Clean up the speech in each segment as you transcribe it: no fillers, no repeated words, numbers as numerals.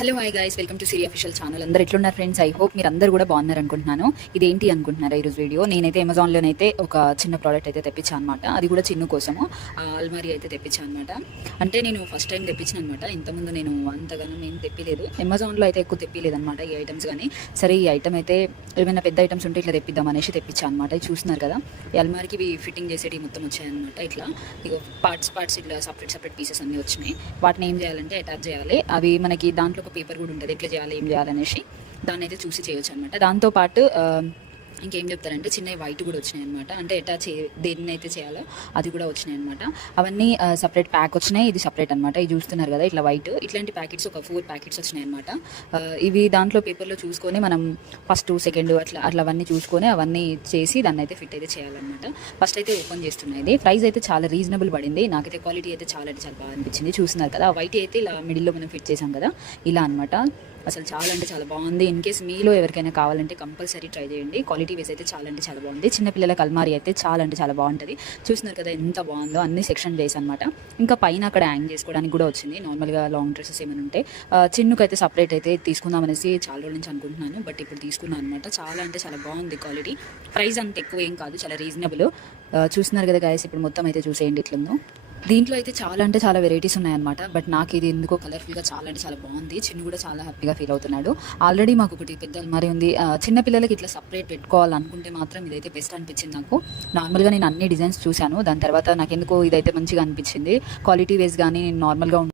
Hello hi guys, welcome to Siri official channel. అందరు ఎట్లున్నారు friends? I hope మీరు అందరూ కూడా బాగున్నారు అనుకుంటున్నాను. ఇదేంటి అనుకుంటున్నారా ఈరోజు వీడియో? నేనైతే అమెజాన్లోనైతే ఒక చిన్న ప్రోడక్ట్ అయితే తెప్పించాను అనమాట. అది కూడా చిన్న కోసము అల్మారీ అయితే తెప్పించాను అనమాట. అంటే నేను ఫస్ట్ టైం తెప్పించాను అనమాట. ఇంతకుముందు నేను అంతగానో ఏం తెప్పిలేదు. అమెజాన్లో అయితే ఎక్కువ తెప్పిలేదు అనమాట ఈ ఐటమ్స్. కానీ సరే ఈ ఐటమ్ అయితే ఏమైనా పెద్ద ఐటమ్స్ ఉంటే ఇట్లా తెప్పిద్దాం అనేసి తెప్పించాను అనమాట. ఇది చూస్తున్నారు కదా, ఈ అల్మారీకి ఇవి ఫిట్టింగ్ చేసేవి మొత్తం వచ్చాయన్నమాట. ఇట్లా ఇక పార్ట్స్ ఇట్లా సపరేట్ పీసెస్ అన్నీ వచ్చినాయి. వాటిని ఏం చేయాలంటే అటాచ్ చేయాలి. అవి మనకి దాంట్లో ఒక పేపర్ కూడా ఉంటుంది, ఎట్లా చేయాలి ఏం చేయాలనేసి దాన్ని అయితే చూసి చేయొచ్చు అనమాట. దాంతోపాటు ఇంకేం చెప్తారంటే చిన్న వైట్ కూడా వచ్చినాయి అనమాట. అంటే దేన్ని అయితే చేయాలో అది కూడా వచ్చినాయి అనమాట. అవన్నీ సపరేట్ ప్యాక్ వచ్చినాయి. ఇది సపరేట్ అనమాట. ఇది చూస్తున్నారు కదా, ఇట్లా వైట్ ఇట్లాంటి ప్యాకెట్స్ ఒక 4 ప్యాకెట్స్ వచ్చినాయి అనమాట. ఇవి దాంట్లో పేపర్లో చూసుకొని మనం ఫస్ట్ సెకండ్ అట్లా అవన్నీ చూసుకొని అవన్నీ చేసి దాన్ని అయితే ఫిట్ అయితే చేయాలన్నమాట. ఫస్ట్ అయితే ఓపెన్ చేస్తున్నాయి. ప్రైస్ అయితే చాలా రీజనబుల్ పడింది. నాకైతే క్వాలిటీ అయితే చాలా బాగా అనిపించింది. చూస్తున్నారు కదా, వైట్ అయితే ఇలా మిడిల్లో మనం ఫిట్ చేసాం కదా, ఇలా అనమాట. అసలు చాలా బాగుంది. ఇన్ కేస్ మీలో ఎవరికైనా కావాలంటే కంపల్సరీ ట్రై చేయండి. క్వాలిటీ వైజ్ అయితే చాలా బాగుంది. చిన్నపిల్లలకి అల్మారీ అయితే చాలా బాగుంటుంది. చూస్తున్నారు కదా ఎంత బాగుందో, అన్ని సెక్షన్ వేసి అనమాట. ఇంకా పైన అక్కడ హ్యాంగ్ చేసుకోవడానికి కూడా వచ్చింది. నార్మల్గా లాంగ్ డ్రెస్సెస్ ఏమైనా ఉంటే చిన్నుకైతే సపరేట్ అయితే తీసుకుందాం అనేసి చాలా రోజుల నుంచి అనుకుంటున్నాను. బట్ ఇప్పుడు తీసుకున్నాను అనమాట. చాలా బాగుంది క్వాలిటీ. ప్రైస్ అంత ఎక్కువ ఏం కాదు, చాలా రీజనబుల్. చూస్తున్నారు కదా గైస్, ఇప్పుడు మొత్తం అయితే చూసేయండి ఎట్లుందో. దీంట్లో అయితే చాలా వెరైటీస్ ఉన్నాయన్నమాట. బట్ నాకు ఇది ఎందుకో కలర్ఫుల్గా చాలా బాగుంది. చిన్ను కూడా చాలా హ్యాపీగా ఫీల్ అవుతున్నాడు. ఆల్రెడీ మాకు ఒకటి పెద్ద అల్మారీ ఉంది. చిన్నపిల్లలకి ఇట్లా సపరేట్ పెట్టుకోవాలనుకుంటే మాత్రం ఇదైతే బెస్ట్ అనిపించింది నాకు. నార్మల్గా నేను అన్ని డిజైన్స్ చూశాను. దాని తర్వాత నాకు ఎందుకో ఇదైతే మంచిగా అనిపించింది. క్వాలిటీ వైజ్ కానీ నేను నార్మల్గా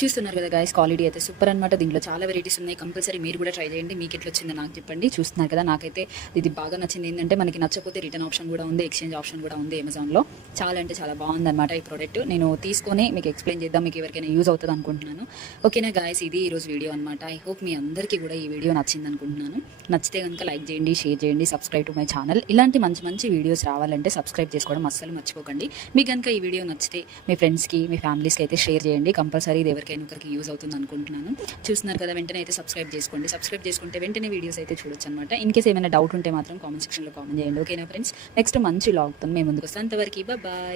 చూస్తున్నారు కదా గైస్, క్వాలిటీ అయితే సూపర్ అనమాట. దీంట్లో చాలా వెరైటీస్ ఉన్నాయి. కంపల్సరీ మీరు కూడా ట్రై చేయండి. మీకు ఎట్లా వచ్చిందో నాకు చెప్పండి. చూస్తున్నారు కదా, నాకైతే ఇది బాగా నచ్చింది. ఏంటంటే మనకి నచ్చకపోతే రిటర్న్ ఆప్షన్ కూడా ఉంది, ఎక్స్చేంజ్ ఆప్షన్ కూడా ఉంది అమెజాన్లో. చాలా బాగుంది అనమాట ఈ ప్రోడక్ట్. నేను తీసుకొని మీకు ఎక్స్ప్లెయిన్ చేద్దాం, మీకు ఎవరికైనా యూజ్ అవుతుంది అనుకుంటున్నాను. ఓకేనా గైస్, ఇది ఈరోజు వీడియో అనమాట. ఐ హోప్ మీ అందరికీ కూడా ఈ వీడియో నచ్చింది అనుకుంటున్నాను. నచ్చితే కనుక లైక్ చేయండి, షేర్ చేయండి, సబ్స్క్రైబ్ టు మై ఛానల్. ఇలాంటి మంచి వీడియోస్ రావాలంటే సబ్స్క్రైబ్ చేసుకోవడం అస్సలు మర్చిపోకండి. మీకు కనుక ఈ వీడియో నచ్చితే మీ ఫ్రెండ్స్కి, మీ ఫ్యామిలీస్కి అయితే షేర్ చేయండి. కంపల్సరీ ఇది ఎవరికైనా ఒకరికి యూజ్ అవుతుంది అనుకుంటున్నాను. చూస్తున్నారు కదా, వెంటనే అయితే సబ్స్క్రైబ్ చేసుకోండి. సబ్స్క్రైబ్ చేసుకుంటే వెంటనే వీడియోస్ అయితే చూడొచ్చు అనమాట. ఇన్ కేస్ ఏమైనా డౌట్ ఉంటే మాత్రం కామెంట్ సెక్షన్లో కామెంట్ చేయండి. ఓకేనా ఫ్రెండ్స్, నెక్స్ట్ మంచి లాగ్తో మేము ముందుకు వస్తాం. అంతవరకు బాయ్.